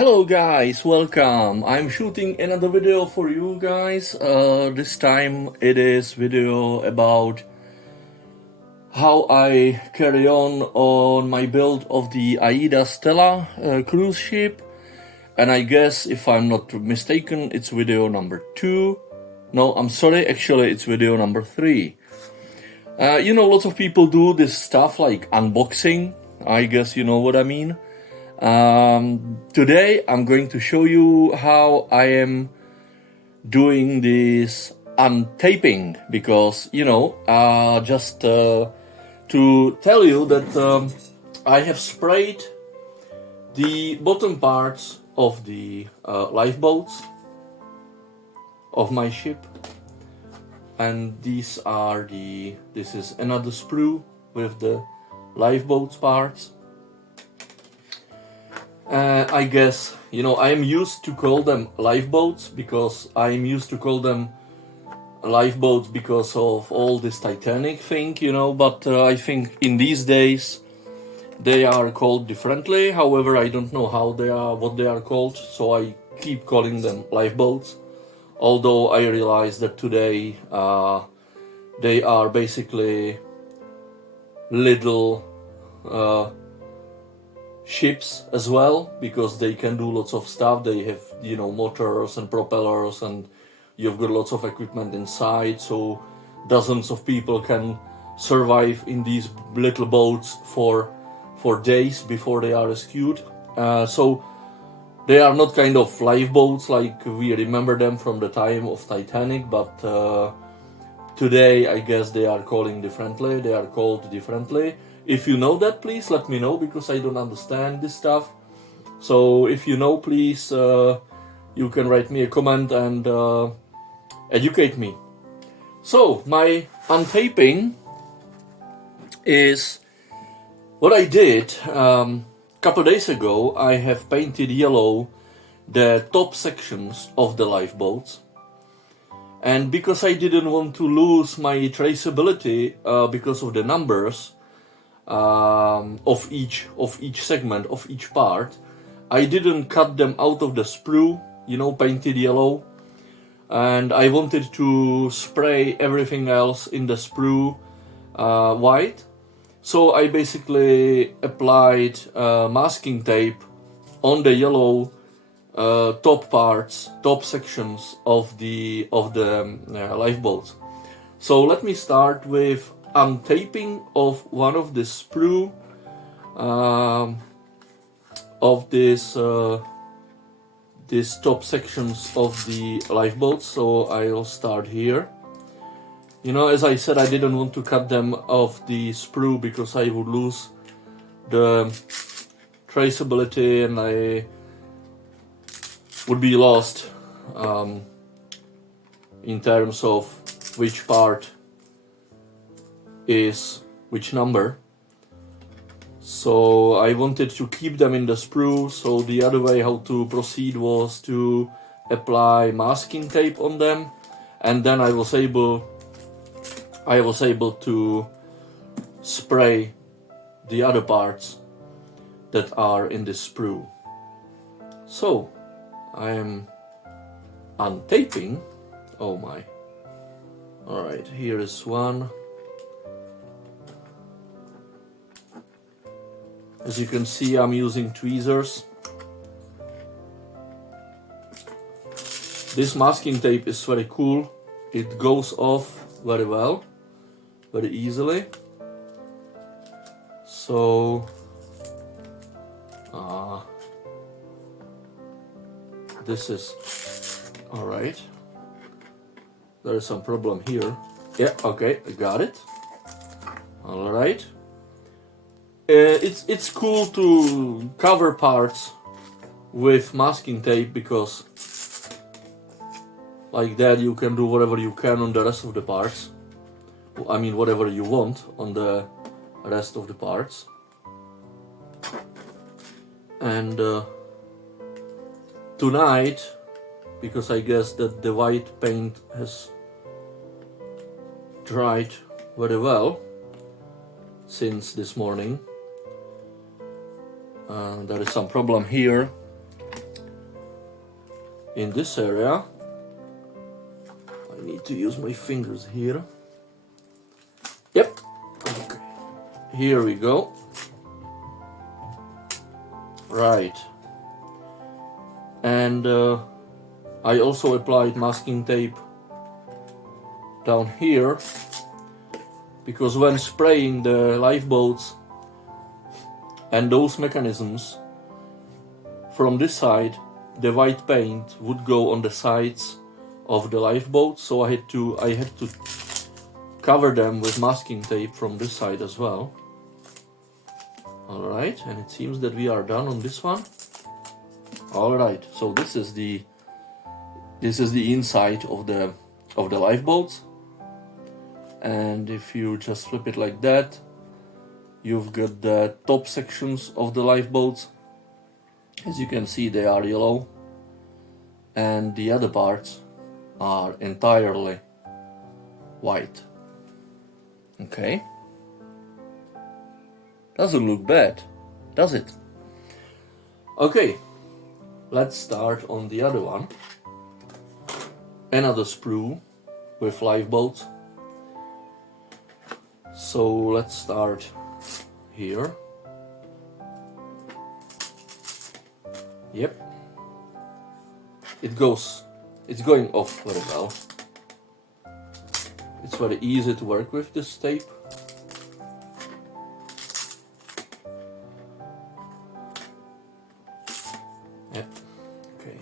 Hello guys, welcome. I'm shooting another video for you guys. This time it is video about how I carry on my build of the AIDA Stella cruise ship. And I guess if I'm not mistaken, it's video number 2. No, I'm sorry, actually it's video number 3. Lots of people do this stuff like unboxing. I guess you know what I mean. Today I'm going to show you how I am doing this untaping, because just to tell you that I have sprayed the bottom parts of the lifeboats of my ship, and this is another sprue with the lifeboats parts. I guess, I am used to call them lifeboats because of all this Titanic thing, but I think in these days they are called differently. However, I don't know what they are called, so I keep calling them lifeboats. Although I realize that today they are basically little ships as well, because they can do lots of stuff. They have motors and propellers, and you've got lots of equipment inside, so dozens of people can survive in these little boats for days before they are rescued. So they are not kind of lifeboats like we remember them from the time of Titanic, but today I guess they are called differently. If you know that, please let me know, because I don't understand this stuff. So if you know, please, you can write me a comment and educate me. So my untaping is what I did a couple days ago. I have painted yellow the top sections of the lifeboats. And because I didn't want to lose my traceability because of the numbers, of each segment, of each part, I didn't cut them out of the sprue, painted yellow, and I wanted to spray everything else in the sprue white. So I basically applied masking tape on the yellow top sections of the lifeboats. So let me start with untaping of one of the sprue of this top sections of the lifeboats. So I'll start here. As I said, I didn't want to cut them off the sprue because I would lose the traceability and I would be lost in terms of which part is which number. So I wanted to keep them in the sprue, so the other way how to proceed was to apply masking tape on them, and then I was able to spray the other parts that are in this sprue. So I am untaping. Oh my. Alright, here is one. As you can see, I'm using tweezers. This masking tape is very cool. It goes off very well, very easily. So this is alright. There is some problem here. Yeah, okay, I got it. Alright. It's cool to cover parts with masking tape, because like that you can do whatever you can on the rest of the parts. I mean, whatever you want on the rest of the parts. And tonight, because I guess that the white paint has dried very well since this morning, there is some problem here. in this area. I need to use my fingers here. Yep. Okay. Here we go. Right. And I also applied masking tape down here, because when spraying the lifeboats and those mechanisms from this side, the white paint would go on the sides of the lifeboat, so I had to cover them with masking tape from this side as well. All right, and it seems that we are done on this one. All right, so this is the inside of the lifeboats, and if you just flip it like that, you've got the top sections of the lifeboats. As you can see, they are yellow, and the other parts are entirely white. Okay, doesn't look bad, does it? Okay, let's start on the other one. Another sprue with lifeboats. So let's start here. Yep, it's going off very well. It's very easy to work with this tape. Yep, okay.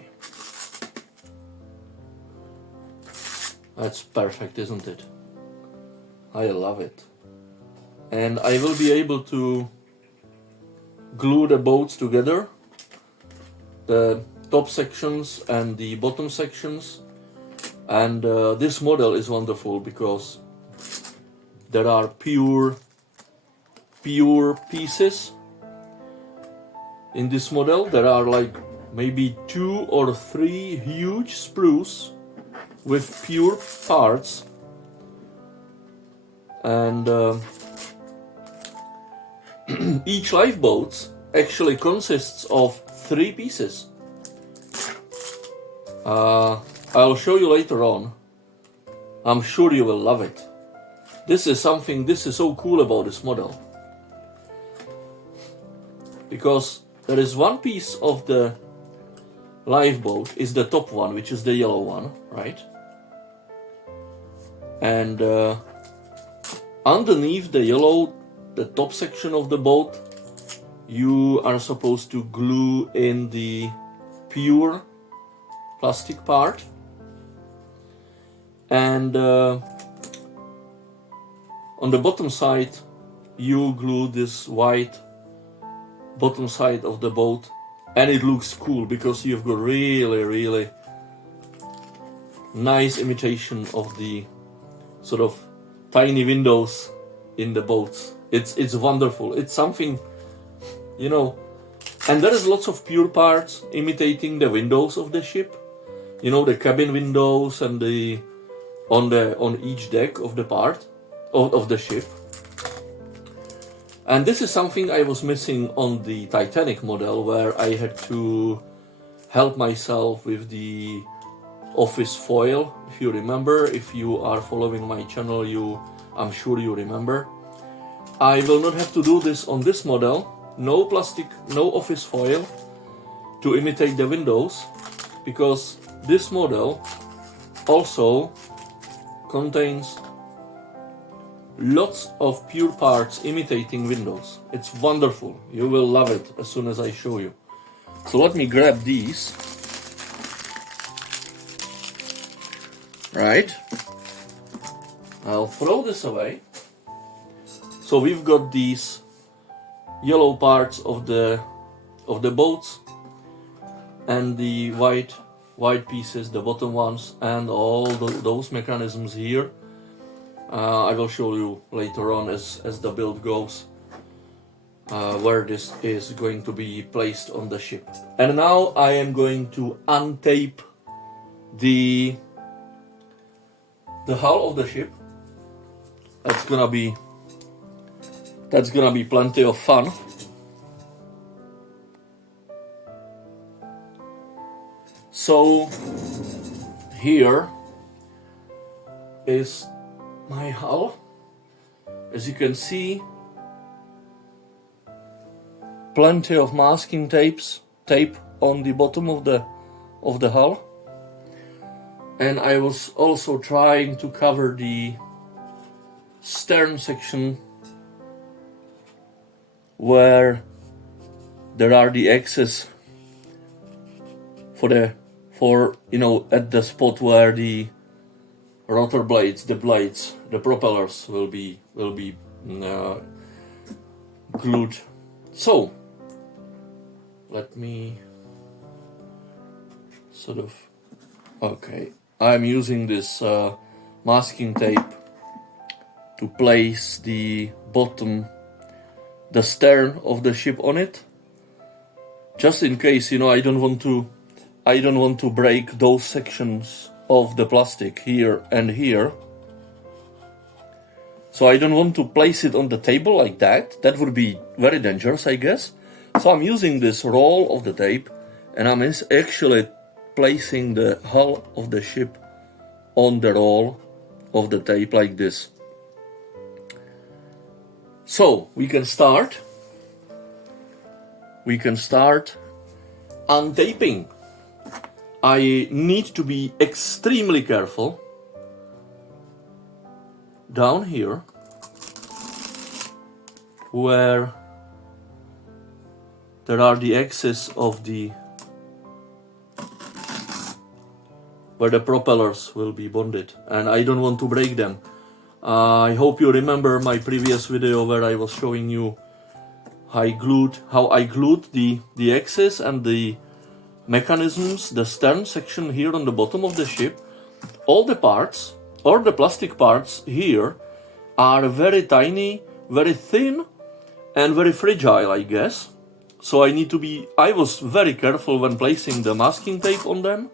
That's perfect, isn't it? I love it. And I will be able to glue the boats together, the top sections and the bottom sections. And this model is wonderful because there are pure pieces in this model. There are like maybe 2 or 3 huge sprues with pure parts, and each lifeboat actually consists of 3 pieces. I'll show you later on. I'm sure you will love it. This is so cool about this model, because there is one piece of the lifeboat, is the top one, which is the yellow one, right? And underneath the yellow, the top section of the boat, you are supposed to glue in the pure plastic part. And on the bottom side, you glue this white bottom side of the boat, and it looks cool because you've got really nice imitation of the sort of tiny windows in the boats. It's wonderful. It's something, you know, and there is lots of pure parts imitating the windows of the ship. You know, the cabin windows and the on each deck of the part of the ship. And this is something I was missing on the Titanic model, where I had to help myself with the office foil. If you remember, if you are following my channel, I'm sure you remember. I will not have to do this on this model. No plastic, no office foil to imitate the windows, because this model also contains lots of pure parts imitating windows. It's wonderful. You will love it as soon as I show you. So let me grab these. Right. I'll throw this away. So we've got these yellow parts of the boats, and the white pieces, the bottom ones, and all those mechanisms here. I will show you later on as the build goes where this is going to be placed on the ship. And now I am going to untape the hull of the ship. That's gonna be plenty of fun. So here is my hull. As you can see, plenty of masking tape on the bottom of the hull. And I was also trying to cover the stern section where there are the axes for you know, at the spot where the rotor blades, the propellers will be glued. So let me sort of, okay, I'm using this masking tape to place the stern of the ship on it, just in case, you know, I don't want to break those sections of the plastic here and here. So I don't want to place it on the table like that. That would be very dangerous, I guess. So I'm using this roll of the tape, and I'm actually placing the hull of the ship on the roll of the tape like this. So we can start untaping. I need to be extremely careful down here where there are the axes of where the propellers will be bonded, and I don't want to break them. I hope you remember my previous video where I was showing you how I glued the axes and the mechanisms, the stern section here on the bottom of the ship. All the parts, or the plastic parts here, are very tiny, very thin, and very fragile, I guess. So I was very careful when placing the masking tape on them.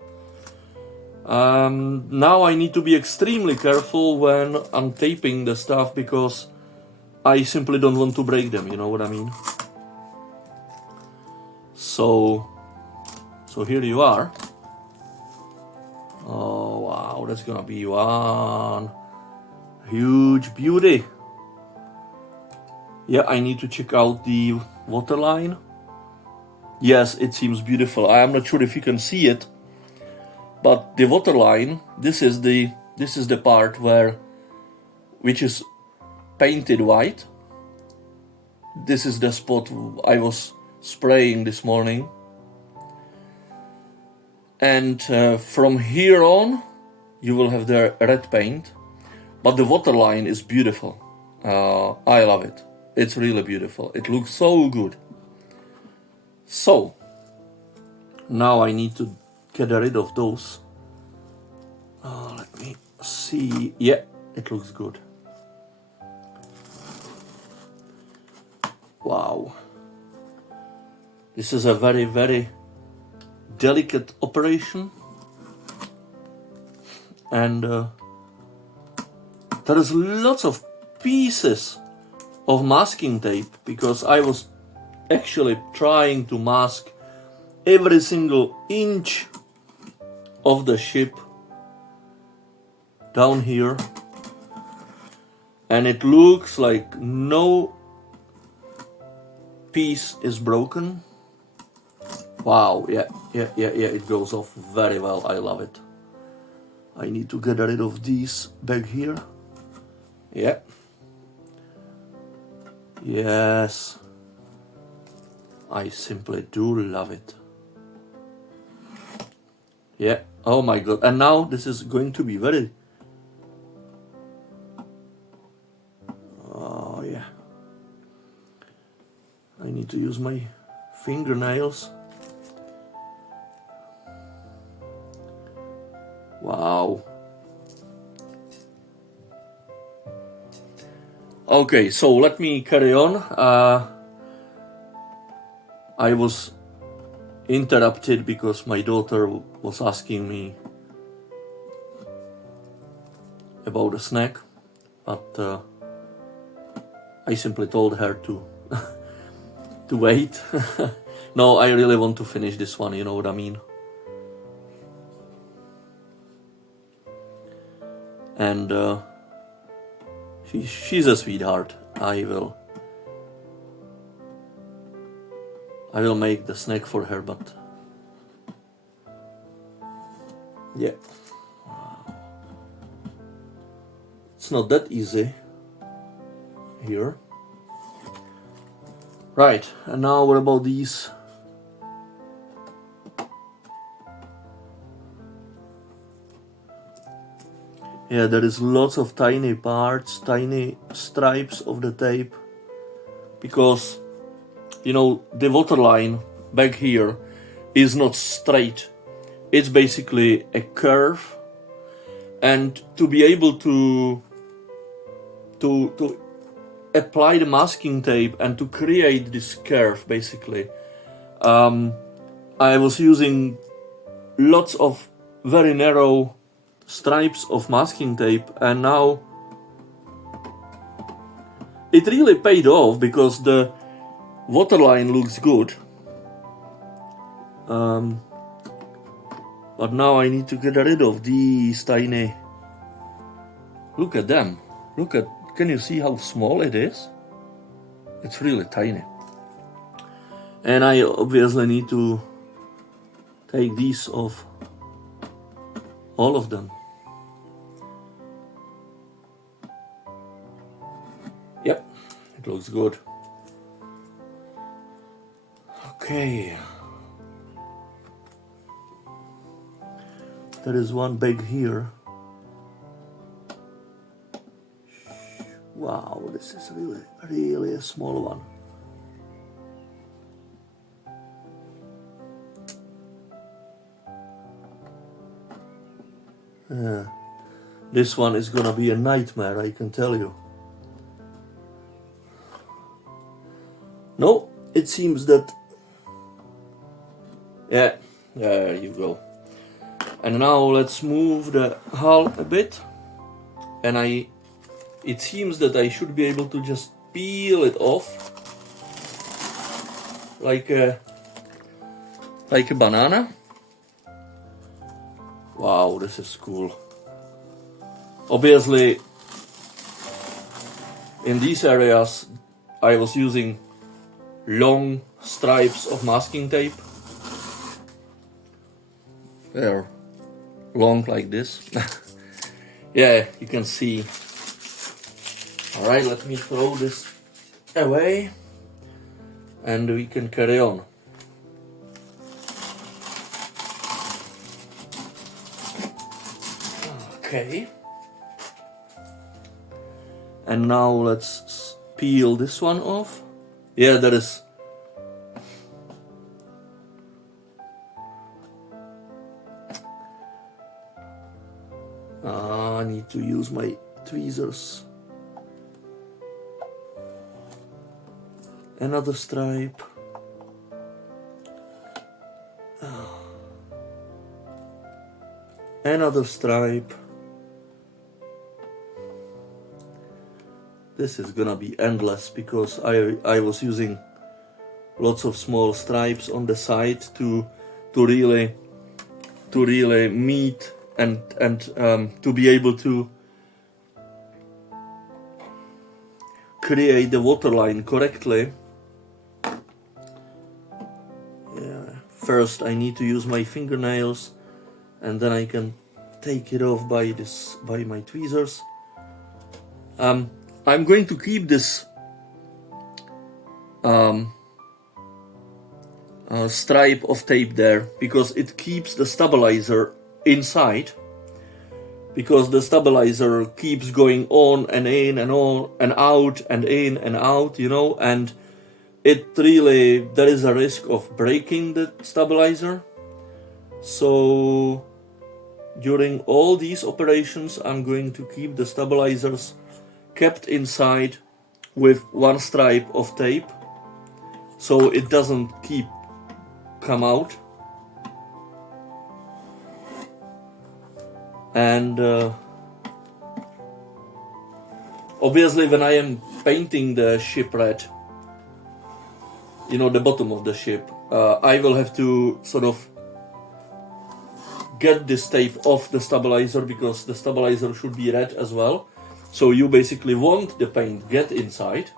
Now I need to be extremely careful when untaping the stuff, because I simply don't want to break them, you know what I mean? So here you are. Oh wow, that's gonna be one huge beauty. Yeah, I need to check out the waterline. Yes, it seems beautiful. I am not sure if you can see it, but the waterline, this is the part which is painted white. This is the spot I was spraying this morning. And from here on, you will have the red paint, but the waterline is beautiful. I love it. It's really beautiful. It looks so good. So now I need to get rid of those. Let me see. Yeah, it looks good. Wow. This is a very, very delicate operation, and there is lots of pieces of masking tape, because I was actually trying to mask every single inch of the ship down here, and it looks like no piece is broken. Wow, yeah, it goes off very well. I love it. I need to get rid of these back here. Yeah. Yes. I simply do love it. Yeah, oh my god. And now this is going to be very... Oh yeah. I need to use my fingernails. Wow. Okay, so let me carry on. I was interrupted because my daughter was asking me about a snack, but I simply told her to to wait. No, I really want to finish this one, you know what I mean? and she's a sweetheart. I will make the snack for her, but yeah, it's not that easy here. Right, and now what about these? Yeah, there is lots of tiny parts, tiny stripes of the tape, because, you know, the waterline back here is not straight. It's basically a curve, and to be able to apply the masking tape and to create this curve, basically, I was using lots of very narrow stripes of masking tape, and now it really paid off because the waterline looks good. But now I need to get rid of these tiny. Look at them. Can you see how small it is? It's really tiny. And I obviously need to take these off. All of them. Yep, it looks good. Okay. There is one bag here. Wow, this is really a small one. This one is gonna be a nightmare, I can tell you. No, it seems that... Yeah, there you go. And now let's move the hull a bit. And it seems that I should be able to just peel it off like a banana. Wow, this is cool. Obviously, in these areas, I was using long stripes of masking tape. They're long like this. Yeah, you can see. All right, let me throw this away and we can carry on. Okay. And now let's peel this one off. Yeah, that is... I need to use my tweezers. Another stripe. Another stripe. This is gonna be endless because I was using lots of small stripes on the side to really meet and to be able to create the waterline correctly. Yeah. First I need to use my fingernails, and then I can take it off by my tweezers. I'm going to keep this stripe of tape there because it keeps the stabilizer inside, because the stabilizer keeps going on and in and on and out and in and out, you know, and it really, there is a risk of breaking the stabilizer. So during all these operations, I'm going to keep the stabilizers kept inside with one stripe of tape, so it doesn't come out. And obviously when I am painting the ship red, you know, the bottom of the ship, I will have to sort of get this tape off the stabilizer, because the stabilizer should be red as well. So you basically want the paint get inside.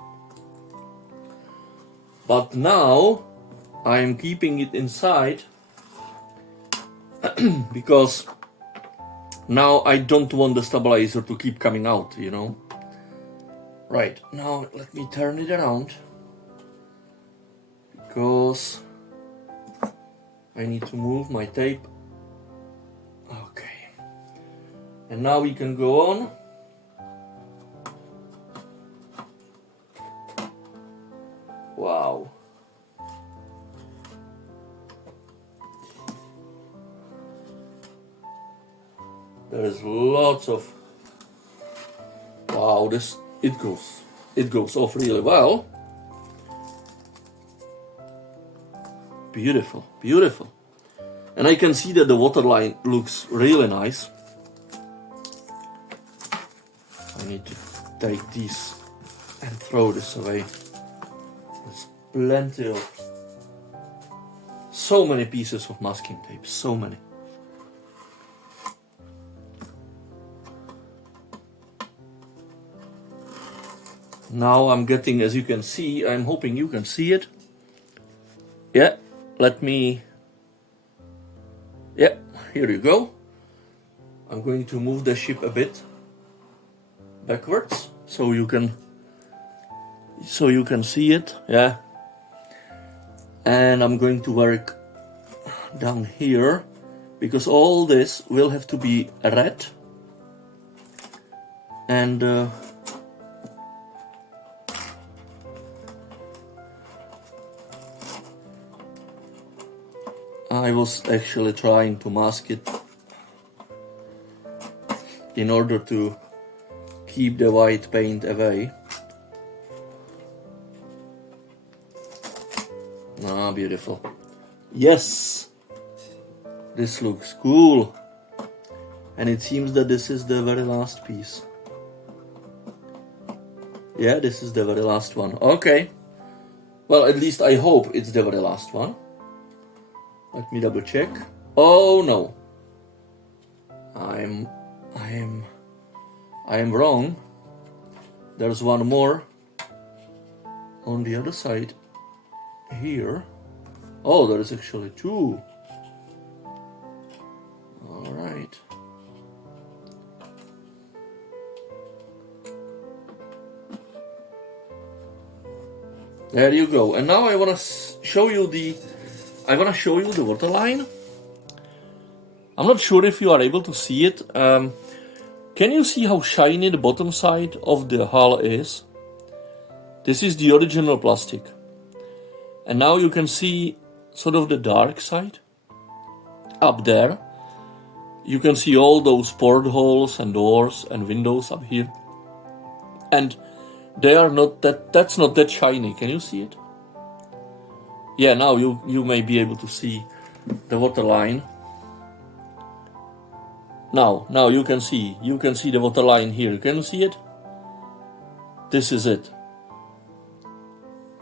But now I'm keeping it inside because now I don't want the stabilizer to keep coming out, you know. Right, now let me turn it around, because I need to move my tape. Okay. And now we can go on. Wow. There's lots of, wow, this, it goes off really well. Beautiful, beautiful. And I can see that the waterline looks really nice. I need to take these and throw this away. There's plenty of, so many pieces of masking tape, so many. Now I'm getting, as you can see, I'm hoping you can see it. Yeah, let me, yeah, here you go. I'm going to move the ship a bit backwards so you can see it, yeah. And I'm going to work down here, because all this will have to be red. And I was actually trying to mask it in order to keep the white paint away. Ah, beautiful. Yes! This looks cool. And it seems that this is the very last piece. Yeah, this is the very last one. Okay. Well, at least I hope it's the very last one. Let me double check. Oh no. I am wrong. There's one more on the other side here. Oh, there is actually two. All right. There you go. And now I want to show you the waterline. I'm not sure if you are able to see it. Can you see how shiny the bottom side of the hull is? This is the original plastic. And now you can see sort of the dark side up there. You can see all those portholes and doors and windows up here. And they are not that's not that shiny. Can you see it? Yeah, now you may be able to see the waterline. Now you can see the waterline here. Can you see it? This is it.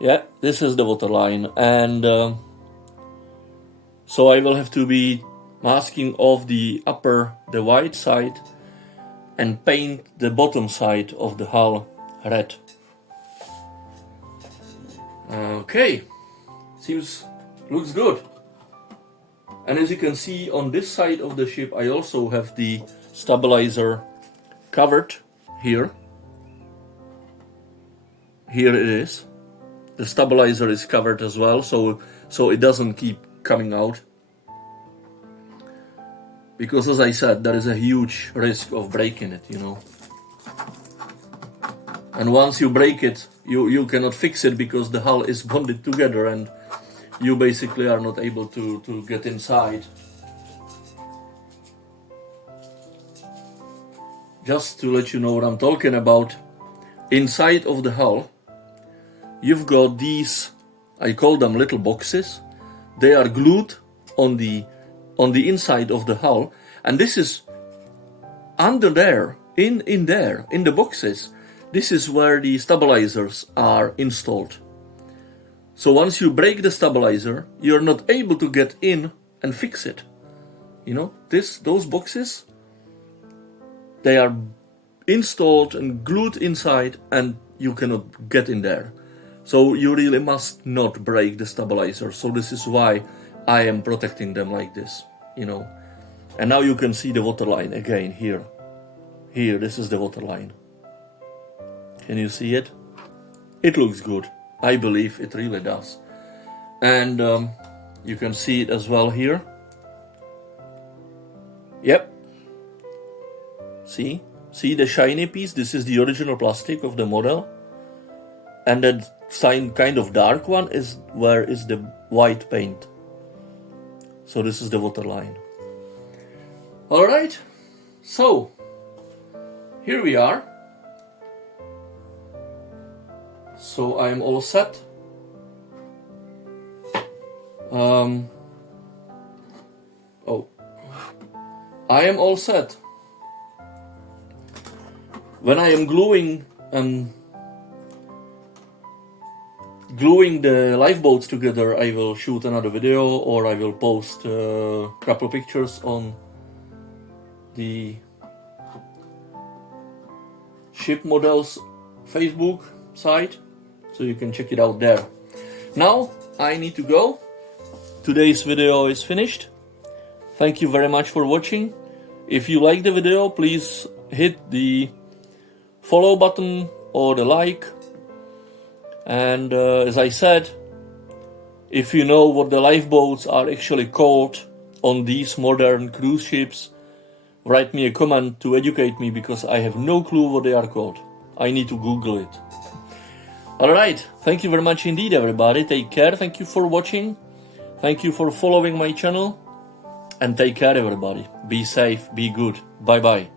Yeah, this is the waterline, and so I will have to be masking off the white side and paint the bottom side of the hull red. Okay, looks good. And as you can see on this side of the ship, I also have the stabilizer covered here. Here it is. The stabilizer is covered as well, so it doesn't keep coming out. Because as I said, there is a huge risk of breaking it, you know. And once you break it, you cannot fix it because the hull is bonded together and you basically are not able to get inside. Just to let you know what I'm talking about, inside of the hull, you've got these, I call them little boxes. They are glued on the inside of the hull, and this is under there, in the boxes. This is where the stabilizers are installed. So once you break the stabilizer, you're not able to get in and fix it. You know, those boxes, they are installed and glued inside, and you cannot get in there. So you really must not break the stabilizer. So this is why I am protecting them like this, you know. And now you can see the water line again here. Here, this is the water line. Can you see it? It looks good. I believe it really does. And you can see it as well here. Yep. See the shiny piece? This is the original plastic of the model. And that kind of dark one is where is the white paint. So this is the water line. All right. So here we are. So I'm all set. I am all set. When I am gluing the lifeboats together, I will shoot another video, or I will post a couple pictures on the ship models Facebook site, so you can check it out there. Now I need to go. Today's video is finished. Thank you very much for watching. If you like the video, please hit the follow button or the like. And as I said, if you know what the lifeboats are actually called on these modern cruise ships, write me a comment to educate me, because I have no clue what they are called. I need to Google it. Alright, thank you very much indeed, everybody. Take care. Thank you for watching. Thank you for following my channel. And take care, everybody. Be safe, be good. Bye bye.